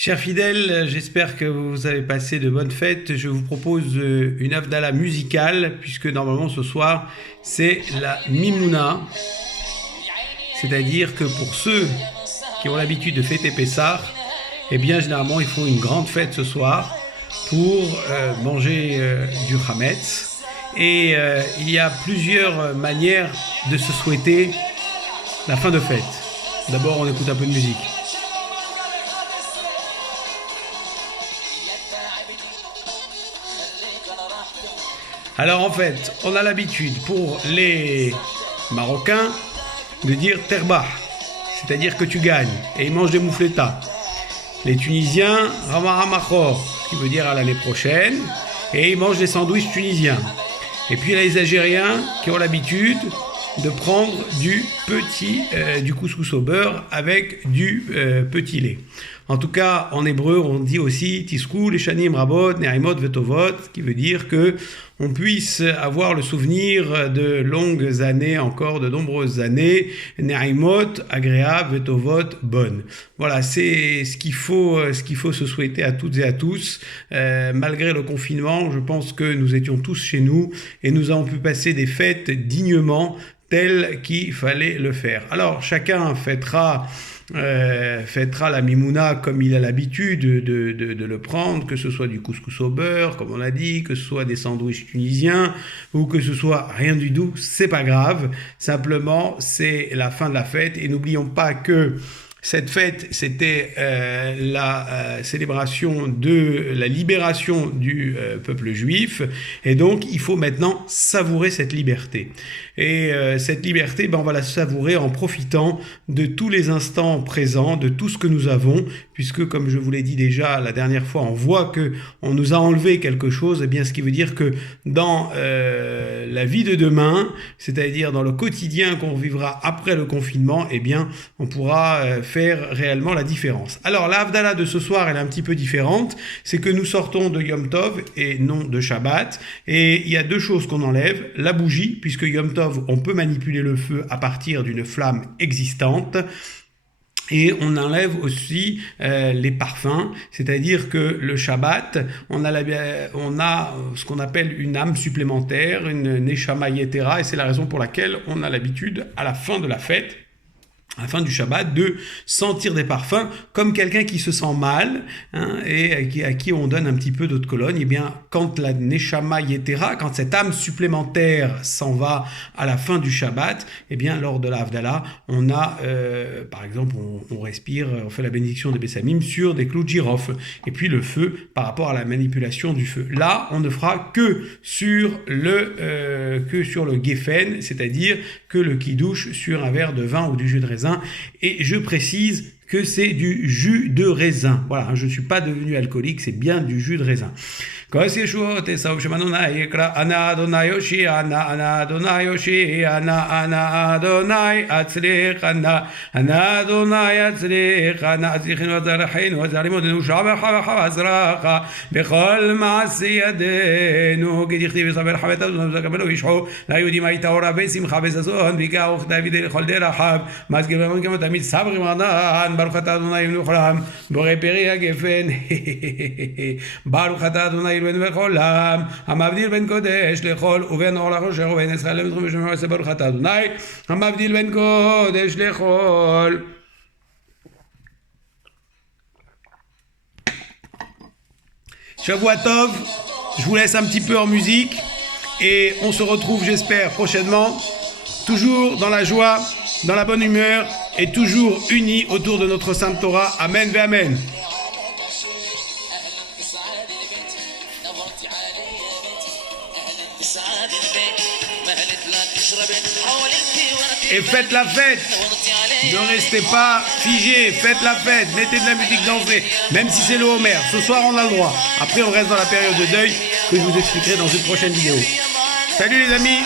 Chers fidèles, j'espère que vous avez passé de bonnes fêtes. Je vous propose une Havdalah musicale, puisque normalement ce soir c'est la Mimouna. C'est-à-dire que pour ceux qui ont l'habitude de fêter Pessah, eh bien généralement il faut une grande fête ce soir pour manger du Hametz. Et il y a plusieurs manières de se souhaiter la fin de fête. D'abord on écoute un peu de musique. Alors en fait, on a l'habitude pour les Marocains de dire terbah, c'est-à-dire que tu gagnes, et ils mangent des moufletas. Les Tunisiens, ramaramachor, ce qui veut dire à l'année prochaine, et ils mangent des sandwichs tunisiens. Et puis les Algériens qui ont l'habitude de prendre du couscous au beurre avec du petit lait. En tout cas, en hébreu, on dit aussi tiskou, leshanim rabot, ne'aimot vetovot, qui veut dire que on puisse avoir le souvenir de longues années, encore de nombreuses années, ne'aimot, agréable, vetovot, bonne. Voilà, c'est ce qu'il faut se souhaiter à toutes et à tous. Malgré le confinement, je pense que nous étions tous chez nous et nous avons pu passer des fêtes dignement, tel qu'il fallait le faire. Alors chacun fêtera la Mimouna comme il a l'habitude de le prendre, que ce soit du couscous au beurre, comme on l'a dit, que ce soit des sandwichs tunisiens, ou que ce soit rien du tout, c'est pas grave. Simplement, c'est la fin de la fête, et n'oublions pas que cette fête, c'était la célébration de la libération du peuple juif, et donc il faut maintenant savourer cette liberté. Et cette liberté, on va la savourer en profitant de tous les instants présents, de tout ce que nous avons, puisque comme je vous l'ai dit déjà la dernière fois, on voit que on nous a enlevé quelque chose, et bien ce qui veut dire que dans la vie de demain, c'est-à-dire dans le quotidien qu'on vivra après le confinement, eh bien on pourra faire réellement la différence. Alors la Havdalah de ce soir, elle est un petit peu différente, c'est que nous sortons de Yom Tov et non de Shabbat, et il y a deux choses qu'on enlève, la bougie, puisque Yom Tov, on peut manipuler le feu à partir d'une flamme existante. Et on enlève aussi les parfums, c'est-à-dire que le Shabbat, on a ce qu'on appelle une âme supplémentaire, une Neshama Yetera, et c'est la raison pour laquelle on a l'habitude, à la fin de la fête, à la fin du Shabbat, de sentir des parfums comme quelqu'un qui se sent mal, et à qui on donne un petit peu d'eau de Cologne. Et bien, quand la Neshama Yetera, quand cette âme supplémentaire s'en va à la fin du Shabbat, et bien, lors de la Havdalah, on a, par exemple, on respire, on fait la bénédiction des Bessamim sur des clous de girofle. Et puis le feu, par rapport à la manipulation du feu. Là, on ne fera que sur le Geffen, c'est-à-dire que le kidouche sur un verre de vin ou du jus de raisin. Et je précise que c'est du jus de raisin. Voilà, je ne suis pas devenu alcoolique, c'est bien du jus de raisin. Quand c'est chaud, t'es ça, Ana Adonai Yoshi, Ana Adonai Yoshi, Ana Adonai Atzrich, Ana Adonai Atzrich, Ana Atzrichin Vazarachin, Vazarimodenu, Shabacha Vazracha, Bechol Maasi Yadenu, Gedichti Visaber Havetazun, Zakamelo Visho, La Yudim Aitaora Vesimcha Vezazon, Vigauch David El Derahab, Mazgirman Kamatamit Sabri Manan, Baruch Adonai Nuchram, Boreperi Agefen, Baruch Adonai בין וכל המבדיל בין קודש לחול ובין אור לחושר ובין ישראל למתחום ושמר עשה ברוך אתה אדוני המבדיל בין קודש לחול. Shavua Tov, je vous laisse un petit peu en musique et on se retrouve, j'espère, prochainement, toujours dans la joie, dans la bonne humeur et toujours unis autour de notre Sainte Torah. Amen ve Amen. Et faites la fête, ne restez pas figés, faites la fête, mettez de la musique, dansez, même si c'est le Homer. Ce soir on a le droit. Après on reste dans la période de deuil que je vous expliquerai dans une prochaine vidéo. Salut les amis.